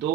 2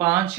5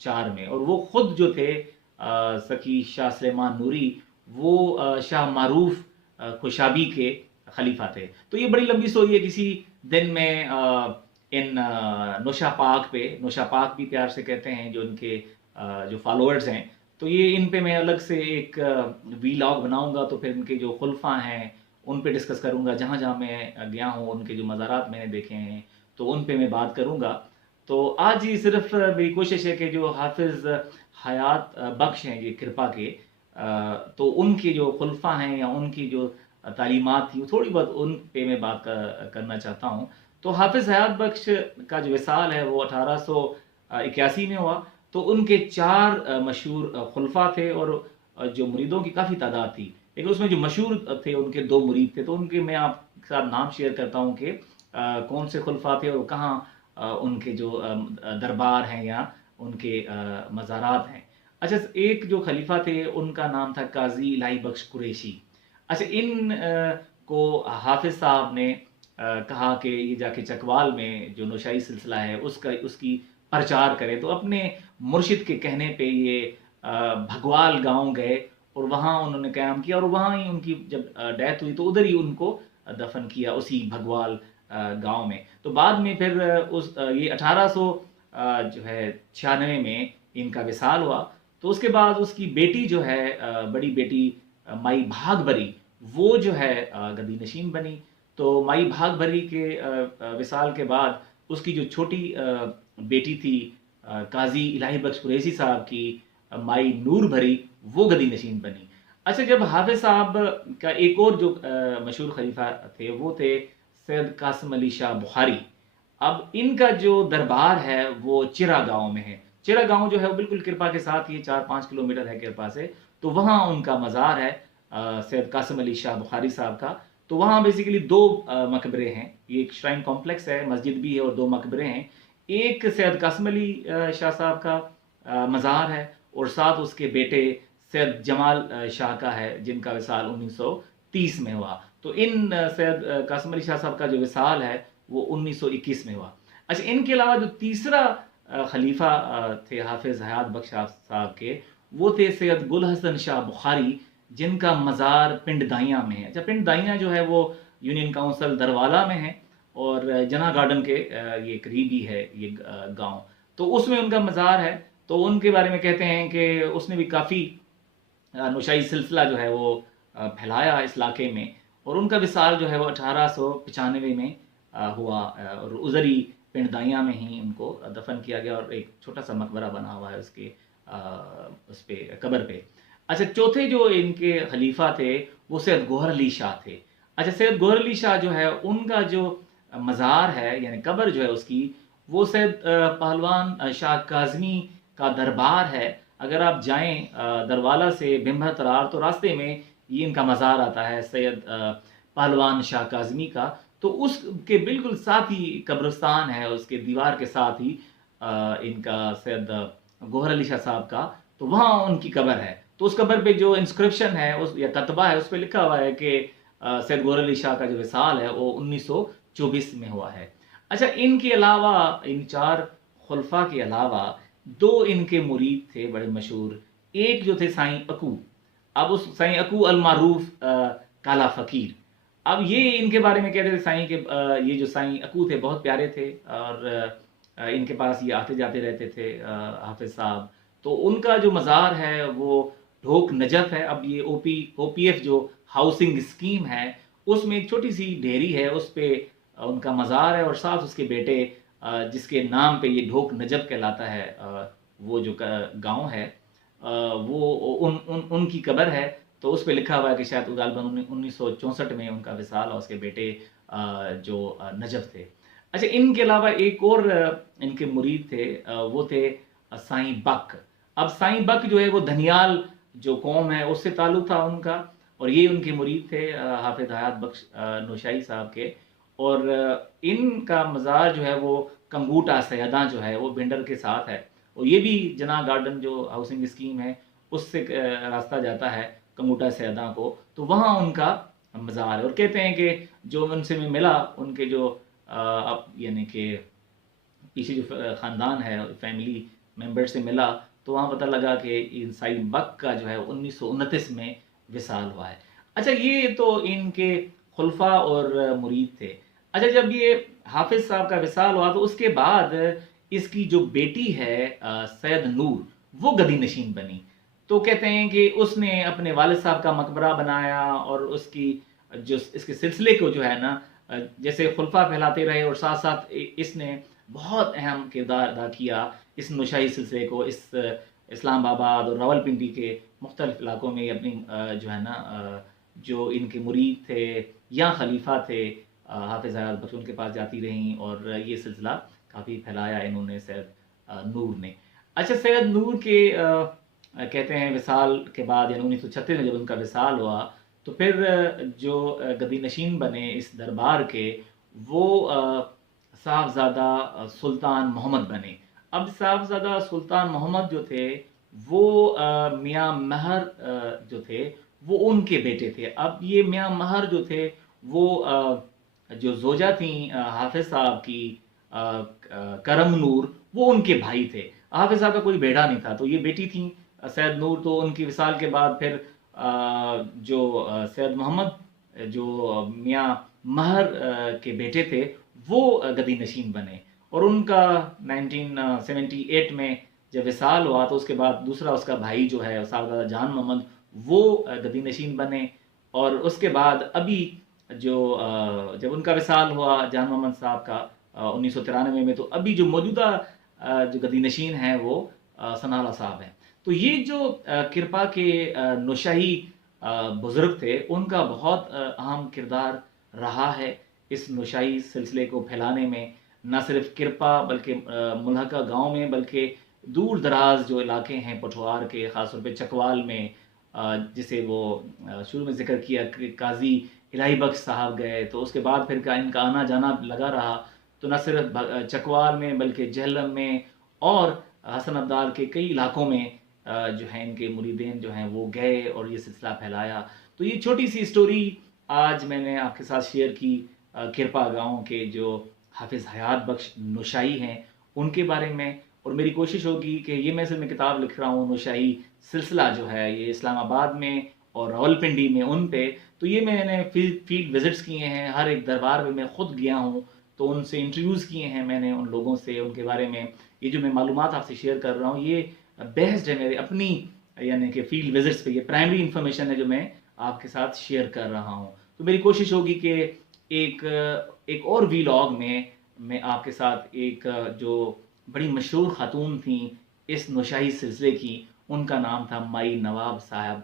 4 میں، اور وہ خود جو تھے سکی شاہ سلیمان نوری، وہ شاہ معروف خوشابی کے خلیفہ تھے. تو یہ بڑی لمبی سٹوری ہے. کسی دن میں ان نوشا پاک پہ، نوشا پاک بھی پیار سے کہتے ہیں جو ان کے جو فالوورز ہیں، تو یہ ان پہ میں الگ سے ایک ویلاگ بناؤں گا، تو پھر ان کے جو خلفاء ہیں ان پہ ڈسکس کروں گا. جہاں جہاں میں گیا ہوں ان کے جو مزارات میں نے دیکھے ہیں تو ان پہ میں بات کروں گا. تو آج ہی صرف میری کوشش ہے کہ جو حافظ حیات بخش ہیں یہ کرپا کے، تو ان کے جو خلفاء ہیں یا ان کی جو تعلیمات تھیں تھوڑی بہت ان پہ میں بات کرنا چاہتا ہوں. تو حافظ حیات بخش کا جو وصال ہے وہ 1881 میں ہوا. تو ان کے 4 مشہور خلفاء تھے اور جو مریدوں کی کافی تعداد تھی، لیکن اس میں جو مشہور تھے ان کے 2 مرید تھے. تو ان کے میں آپ کے ساتھ نام شیئر کرتا ہوں کہ کون سے خلفاء تھے اور کہاں ان کے جو دربار ہیں یا ان کے مزارات ہیں. اچھا، ایک جو خلیفہ تھے ان کا نام تھا قاضی الہی بخش قریشی. اچھا، ان کو حافظ صاحب نے کہا کہ یہ جا کے چکوال میں جو نوشائی سلسلہ ہے اس کی پرچار کرے. تو اپنے مرشد کے کہنے پہ یہ بھگوال گاؤں گئے اور وہاں انہوں نے قیام کیا، اور وہاں ہی ان کی جب ڈیتھ ہوئی تو ادھر ہی ان کو دفن کیا، اسی بھگوال گاؤں میں. تو بعد میں پھر یہ 1800 جو ہے 96 میں ان کا وصال ہوا. تو اس کے بعد اس کی بیٹی جو ہے بڑی بیٹی مائی بھاگ بری، وہ جو ہے گدی نشین بنی. تو مائی بھاگ بری کے وصال کے بعد اس کی جو چھوٹی بیٹی تھی قاضی الہی بخش قریشی صاحب کی مائی نور بھری، وہ گدی نشین بنی. اچھا، جب حافظ صاحب کا ایک اور جو مشہور خلیفہ تھے وہ تھے سید قاسم علی شاہ بخاری. اب ان کا جو دربار ہے وہ چرا گاؤں میں ہے. چرا گاؤں جو ہے وہ بالکل کرپا کے ساتھ ہی 4-5 کلومیٹر ہے کرپا سے. تو وہاں ان کا مزار ہے سید قاسم علی شاہ بخاری صاحب کا. تو وہاں بیسیکلی 2 مقبرے ہیں. یہ ایک شرائن کمپلیکس ہے، مسجد بھی ہے اور 2 مقبرے ہیں. ایک سید قاسم علی شاہ صاحب کا مزار ہے اور ساتھ اس کے بیٹے سید جمال شاہ کا ہے جن کا وصال 1930 میں ہوا. تو ان سید قاسم علی شاہ صاحب کا جو وصال ہے وہ 1921 میں ہوا. اچھا، ان کے علاوہ جو تیسرا خلیفہ تھے حافظ حیات بخش صاحب کے، وہ تھے سید گل حسن شاہ بخاری جن کا مزار پنڈ دائیاں میں ہے. اچھا، پنڈ دائیاں جو ہے وہ یونین کاؤنسل دروالا میں ہے اور جنا گارڈن کے یہ قریبی ہے یہ گاؤں. تو اس میں ان کا مزار ہے. تو ان کے بارے میں کہتے ہیں کہ اس نے بھی کافی نوشائی سلسلہ جو ہے وہ پھیلایا اس علاقے میں، اور ان کا وصال جو ہے وہ 1895 میں ہوا اور ازری پنڈ دائیاں میں ہی ان کو دفن کیا گیا اور ایک چھوٹا سا مقبرہ بنا ہوا ہے اس کے اس پہ قبر پہ. اچھا، چوتھے جو ان کے خلیفہ تھے وہ سید گوہر علی شاہ تھے. اچھا، سید گوہر علی شاہ جو ہے ان کا جو مزار ہے یعنی قبر جو ہے اس کی، وہ سید پہلوان شاہ کاظمی کا دربار ہے. اگر آپ جائیں دروالا سے بھمبر ترار تو راستے میں یہ ان کا مزار آتا ہے سید پہلوان شاہ کاظمی کا. تو اس کے بالکل ساتھ ہی قبرستان ہے، اس کے دیوار کے ساتھ ہی ان کا سید گوہر علی شاہ صاحب کا. تو وہاں ان کی قبر ہے. تو اس قبر پہ جو انسکرپشن ہے یا کتبہ ہے اس پہ لکھا ہوا ہے کہ سید گوہر علی شاہ کا جو وصال ہے وہ 1924 میں ہوا ہے. اچھا، ان کے علاوہ ان 4 خلفاء کے علاوہ 2 ان کے مرید تھے بڑے مشہور. ایک جو تھے سائیں اکو. اب اس سائیں اکو المعروف کالا فقیر. اب یہ ان کے بارے میں کہتے تھے سائیں کہ یہ جو سائیں اکو تھے بہت پیارے تھے اور ان کے پاس یہ آتے جاتے رہتے تھے حافظ صاحب. تو ان کا جو مزار ہے وہ ڈھوک نجف ہے. اب یہ او پی ایف جو ہاؤسنگ اسکیم ہے اس میں ایک چھوٹی سی ڈھیری ہے، اس پہ ان کا مزار ہے اور ساتھ اس کے بیٹے جس کے نام پہ یہ ڈھوک نجف کہلاتا ہے وہ جو گاؤں ہے وہ ان کی قبر ہے. تو اس پہ لکھا ہوا ہے کہ شاید غالباً 1964 میں ان کا وصال اور اس کے بیٹے جو نجف تھے. اچھا، ان کے علاوہ ایک اور ان کے مرید تھے وہ تھے سائیں بک. اب سائیں بک جو ہے وہ دھنیال جو قوم ہے اس سے تعلق تھا ان کا، اور یہ ان کے مرید تھے حافظ حیات بخش نوشائی صاحب کے. اور ان کا مزار جو ہے وہ کنگوٹا سیداں جو ہے وہ بھنڈر کے ساتھ ہے، اور یہ بھی جناح گارڈن جو ہاؤسنگ اسکیم ہے اس سے راستہ جاتا ہے کنگوٹا سیداں کو. تو وہاں ان کا مزار ہے. اور کہتے ہیں کہ جو ان سے میں ملا ان کے جو یعنی کہ پیچھے جو خاندان ہے فیملی ممبر سے ملا تو وہاں پتہ لگا کہ ان سعید بک کا جو ہے 1929 میں وصال ہوا ہے۔ اچھا یہ تو ان کے خلفاء اور مرید تھے۔ اچھا جب یہ حافظ صاحب کا وصال ہوا تو اس کے بعد اس کی جو بیٹی ہے سید نور، وہ گدی نشین بنی۔ تو کہتے ہیں کہ اس نے اپنے والد صاحب کا مقبرہ بنایا اور اس کی جو اس کے سلسلے کو جو ہے نا جیسے خلفاء پھیلاتے رہے، اور ساتھ ساتھ اس نے بہت اہم کردار ادا کیا اس نوشاہی سلسلے کو اس اسلام آباد اور راول پنڈی کے مختلف علاقوں میں اپنی جو ہے نا جو ان کے مرید تھے یا خلیفہ تھے حافظ حیات بخش، ان کے پاس جاتی رہیں اور یہ سلسلہ کافی پھیلایا انہوں نے، سید نور نے۔ اچھا سید نور کے کہتے ہیں وصال کے بعد یعنی 1936 میں جب ان کا وصال ہوا تو پھر جو گدی نشین بنے اس دربار کے وہ صاحبزادہ سلطان محمد بنے۔ اب صاحبزادہ سلطان محمد جو تھے وہ میاں مہر جو تھے وہ ان کے بیٹے تھے۔ اب یہ میاں مہر جو تھے وہ جو زوجہ تھیں حافظ صاحب کی کرم نور، وہ ان کے بھائی تھے۔ حافظ صاحب کا کوئی بیٹا نہیں تھا، تو یہ بیٹی تھیں سید نور۔ تو ان کی وصال کے بعد پھر جو سید محمد جو میاں مہر کے بیٹے تھے وہ گدی نشین بنے، اور ان کا 1978 میں جب وصال ہوا تو اس کے بعد دوسرا اس کا بھائی جو ہے صاحبزادہ جان محمد وہ گدی نشین بنے۔ اور اس کے بعد ابھی جو جب ان کا وصال ہوا جان محمد صاحب کا 1993 میں، تو ابھی جو موجودہ جو گدی نشین ہیں وہ ثناء اللہ صاحب ہیں۔ تو یہ جو کرپا کے نوشاہی بزرگ تھے ان کا بہت اہم کردار رہا ہے اس نوشاہی سلسلے کو پھیلانے میں، نہ صرف کرپا بلکہ ملحقہ گاؤں میں بلکہ دور دراز جو علاقے ہیں پٹھوار کے، خاص طور پہ چکوال میں جسے وہ شروع میں ذکر کیا کہ قاضی الہی بخش صاحب گئے، تو اس کے بعد پھر ان کا آنا جانا لگا رہا۔ تو نہ صرف چکوال میں بلکہ جہلم میں اور حسن عبدال کے کئی علاقوں میں جو ہیں ان کے مریدین جو ہیں وہ گئے اور یہ سلسلہ پھیلایا۔ تو یہ چھوٹی سی اسٹوری آج میں نے آپ کے ساتھ شیئر کی کرپا گاؤں کے جو حافظ حیات بخش نوشاہی ہیں ان کے بارے میں، اور میری کوشش ہوگی کہ یہ میں کتاب لکھ رہا ہوں نوشاہی سلسلہ جو ہے یہ اسلام آباد میں اور راول پنڈی میں ان پہ، تو یہ میں نے فیلڈ وزٹس کیے ہیں، ہر ایک دربار میں میں خود گیا ہوں، تو ان سے انٹرویوز کیے ہیں میں نے ان لوگوں سے، ان کے بارے میں یہ جو میں معلومات آپ سے شیئر کر رہا ہوں یہ بیسڈ ہے میرے اپنی یعنی کہ فیلڈ وزٹس پہ، یہ پرائمری انفارمیشن ہے جو میں آپ کے ساتھ شیئر کر رہا ہوں۔ تو میری کوشش ہوگی کہ ایک اور ویلاگ میں آپ کے ساتھ ایک جو بڑی مشہور خاتون تھیں اس نوشاہی سلسلے کی، ان کا نام تھا مائی نواب صاحب،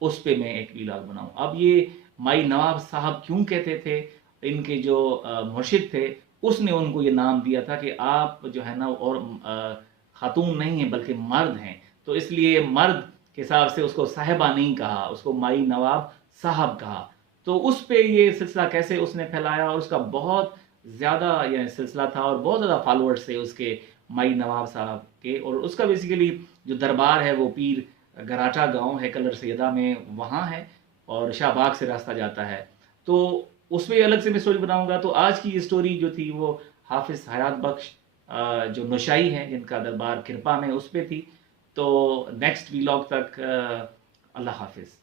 اس پہ میں ایک ویلاگ بناؤں۔ اب یہ مائی نواب صاحب کیوں کہتے تھے؟ ان کے جو مرشد تھے اس نے ان کو یہ نام دیا تھا کہ آپ جو ہے نا اور خاتون نہیں ہیں بلکہ مرد ہیں، تو اس لیے مرد کے حساب سے اس کو صاحبہ نہیں کہا، اس کو مائی نواب صاحب کہا۔ تو اس پہ یہ سلسلہ کیسے اس نے پھیلایا، اور اس کا بہت زیادہ یہ سلسلہ تھا اور بہت زیادہ فالوورز تھے اس کے مائی نواب صاحب کے، اور اس کا بیسیکلی جو دربار ہے وہ پیر گراٹا گاؤں ہے کلر سیدہ میں وہاں ہے، اور شاہ باغ سے راستہ جاتا ہے۔ تو اس میں الگ سے میں اسٹوری بناؤں گا۔ تو آج کی یہ اسٹوری جو تھی وہ حافظ حیات بخش جو نوشائی ہیں جن کا دربار کرپا میں اس پہ تھی۔ تو نیکسٹ ویلاگ تک اللہ حافظ۔